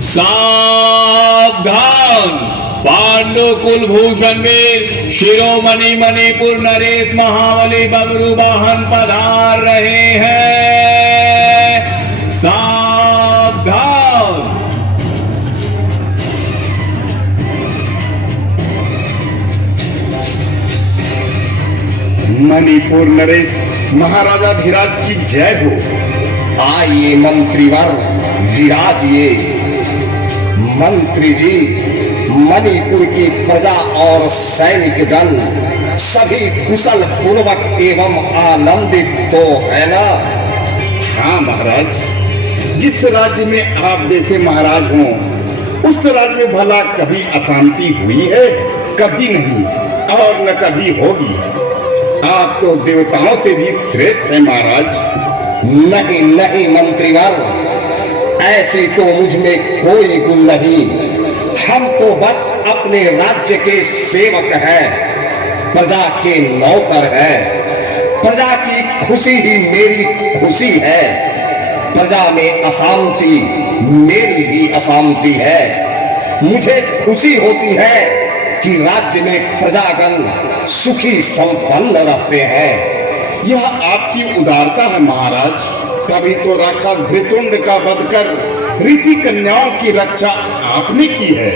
सावधान! पांडु कुलभूषण वीर शिरोमणि मणिपुर नरेश महाबली बबरू वाहन पधार रहे हैं। सावधान! मणिपुर नरेश महाराजा धीराज की जय हो। आइए मंत्रीवर, विराजिए। मंत्री जी, मणिपुर की प्रजा और सैनिक गण सभी कुशल पूर्वक एवं आनंदित तो है ना? हाँ महाराज, जिस राज्य में आप जैसे महाराज हों उस राज्य में भला कभी अशांति हुई है? कभी नहीं और न कभी होगी। आप तो देवताओं से भी श्रेष्ठ हैं महाराज। नहीं नहीं मंत्रीवर, ऐसी तो मुझ में कोई गुण नहीं। हम तो बस अपने राज्य के सेवक हैं, प्रजा के नौकर हैं। प्रजा की खुशी ही मेरी खुशी है। प्रजा में अशांति मेरी भी अशांति है। मुझे खुशी होती है कि राज्य में प्रजागण सुखी संपन्न रहते हैं। यह आपकी उदारता है महाराज। तभी तो राक्षस घृतुंड का वध कर ऋषि कन्याओं की रक्षा आपने की है,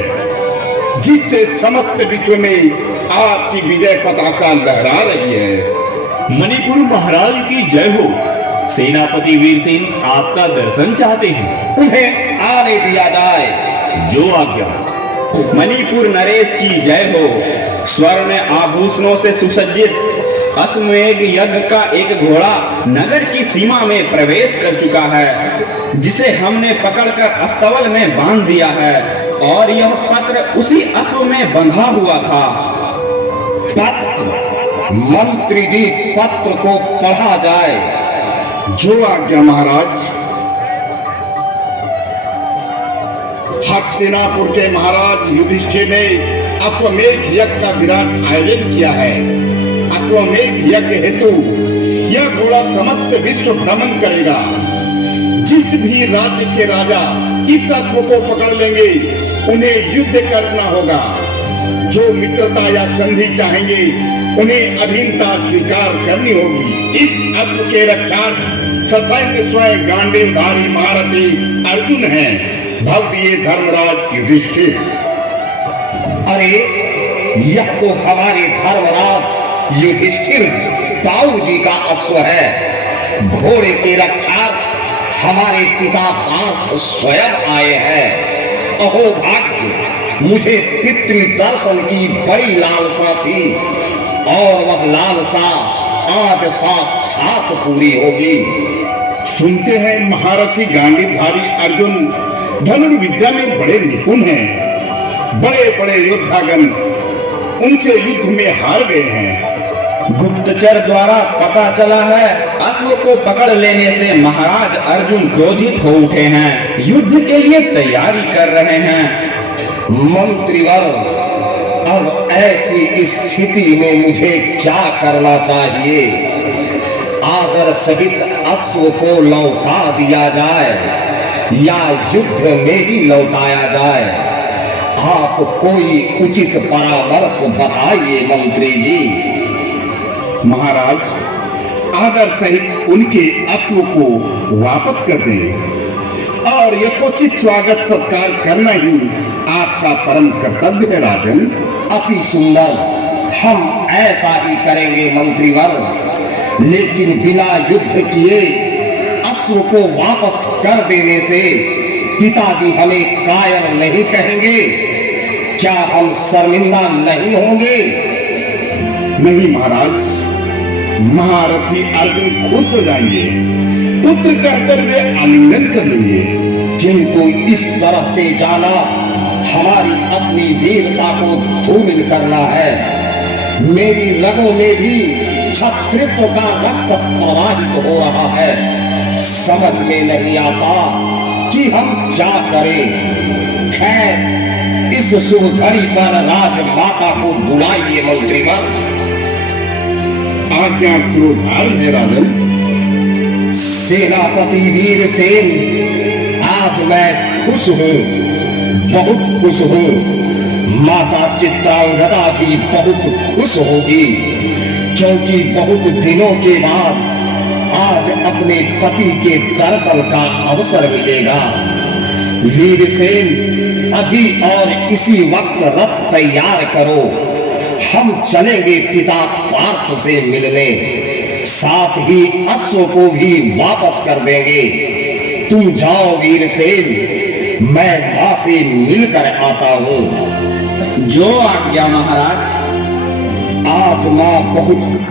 जिससे समस्त विश्व में आपकी विजय पताका लहरा रही है। मणिपुर महाराज की जय हो। सेनापति वीर सिंह आपका दर्शन चाहते हैं। उन्हें आने दिया जाए। जो आज्ञा। मणिपुर नरेश की जय हो। स्वर्ण आभूषणों से सुसज्जित अश्वमेध यज्ञ का एक घोड़ा नगर की सीमा में प्रवेश कर चुका है, जिसे हमने पकड़कर अस्तबल में बांध दिया है और यह पत्र उसी अश्व में बंधा हुआ था। पत्र? मंत्री जी, पत्र को पढ़ा जाए। जो आज्ञा महाराज। हस्तिनापुर के महाराज युधिष्ठिर ने अश्वमेध यज्ञ का विराट आयोजन किया है। अश्वमेध यज्ञ हेतु यह घोड़ा समस्त विश्व भ्रमण करेगा। जिस भी राज्य के राजा इस अश्व को पकड़ लेंगे उन्हें युद्ध करना होगा। जो मित्रता या संधि चाहेंगे उन्हें अधीनता स्वीकार करनी होगी। इस अश्व के रक्षार्थ सशक्त स्वयं गांडीवधारी महारथी अर्जुन हैं। भव्य धर्मराज युधिष्ठिर। अरे, यह तो हमारे धर्मराज युधिष्ठिर ताऊ जी का अश्व है। घोड़े के रक्षार्थ हमारे पिता पार्थ स्वयं आए हैं। अहो भाग्य, मुझे पितृ दर्शन की बड़ी लालसा थी और वह लालसा आज साक्षात पूरी होगी। सुनते हैं महारथी गांडीवधारी अर्जुन धनुर्विद्या में बड़े निपुण हैं। बड़े बड़े योद्धागण उनसे युद्ध में हार गए हैं। गुप्तचर द्वारा पता चला है अश्व को पकड़ लेने से महाराज अर्जुन क्रोधित हो उठे हैं, युद्ध के लिए तैयारी कर रहे हैं। मंत्रीवर, अब ऐसी स्थिति में मुझे क्या करना चाहिए? आदर सहित अश्व को लौटा दिया जाए या युद्ध में ही लौटाया जाए? आप कोई उचित परामर्श बताइए मंत्री जी। महाराज, आदर सहित उनके अश्व को वापस कर दें और यथोचित स्वागत सत्कार करना ही आपका परम कर्तव्य है राजन। अति सुंदर, हम ऐसा ही करेंगे मंत्रीवर। लेकिन बिना युद्ध किए अश्व को वापस कर देने से पिताजी हमें कायर नहीं कहेंगे? क्या हम शर्मिंदा नहीं होंगे? नहीं महाराज, महारथी अर्जुन खुश हो जाएंगे। पुत्र कहकर वे आलिंगन कर लेंगे। जिनको इस तरह से जाना हमारी अपनी वीरता को धूमिल करना है। मेरी रगों में भी क्षत्रित्व का रक्त प्रवाहित हो रहा है। समझ में नहीं आता कि हम क्या करें। खैर, इस शुभ घड़ी पर राजमाता को बुलाइए मंत्रीवर। आज्ञा शिरोधार्य है राजन। सेनापति वीरसेन, आज मैं खुश हूँ, बहुत खुश हूँ। माता चित्रांगदा भी बहुत खुश होगी, क्योंकि बहुत दिनों के बाद आज अपने पति के दर्शन का अवसर मिलेगा। वीरसेन, अभी और इसी वक्त रथ तैयार करो, हम चलेंगे पिता पार्थ से मिलने, साथ ही अश्व को भी वापस कर देंगे। तुम जाओ वीरसेन, मैं मां से मिलकर आता हूँ। जो आज्ञा महाराज। आज मां बहुत